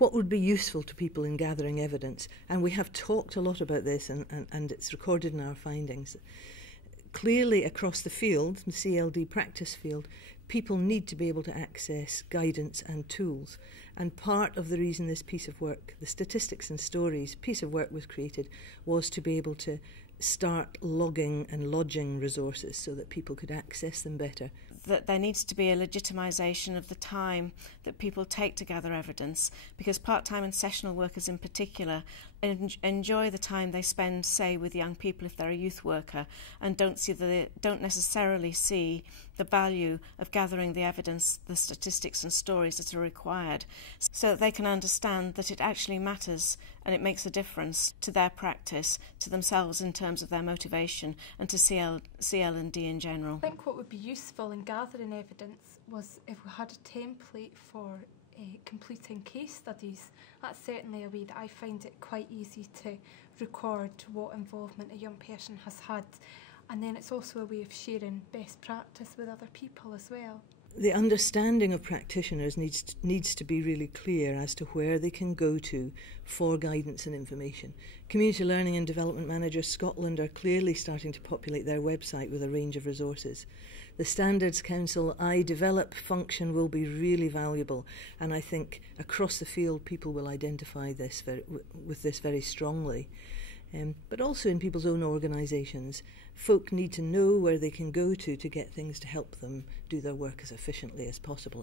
what would be useful to people in gathering evidence, and we have talked a lot about this, and it's recorded in our findings. Clearly across the field, the CLD practice field, people need to be able to access guidance and tools. And part of the reason this piece of work, the Statistics and Stories piece of work was created, was to be able to start logging and lodging resources so that people could access them better. That there needs to be a legitimisation of the time that people take to gather evidence, because part-time and sessional workers in particular enjoy the time they spend, say, with young people if they're a youth worker, and don't necessarily see the value of gathering the evidence, the statistics and stories that are required, so that they can understand that it actually matters and it makes a difference to their practice, to themselves in terms of their motivation, and to CL&D in general. I think what would be useful in gathering evidence was if we had a template for completing case studies. That's certainly a way that I find it quite easy to record what involvement a young person has had, and then it's also a way of sharing best practice with other people as well. The understanding of practitioners needs to be really clear as to where they can go to for guidance and information. Community Learning and Development Managers Scotland are clearly starting to populate their website with a range of resources. The Standards Council iDevelop function will be really valuable, and I think across the field people will identify this with this very strongly. But also in people's own organisations, folk need to know where they can go to get things to help them do their work as efficiently as possible.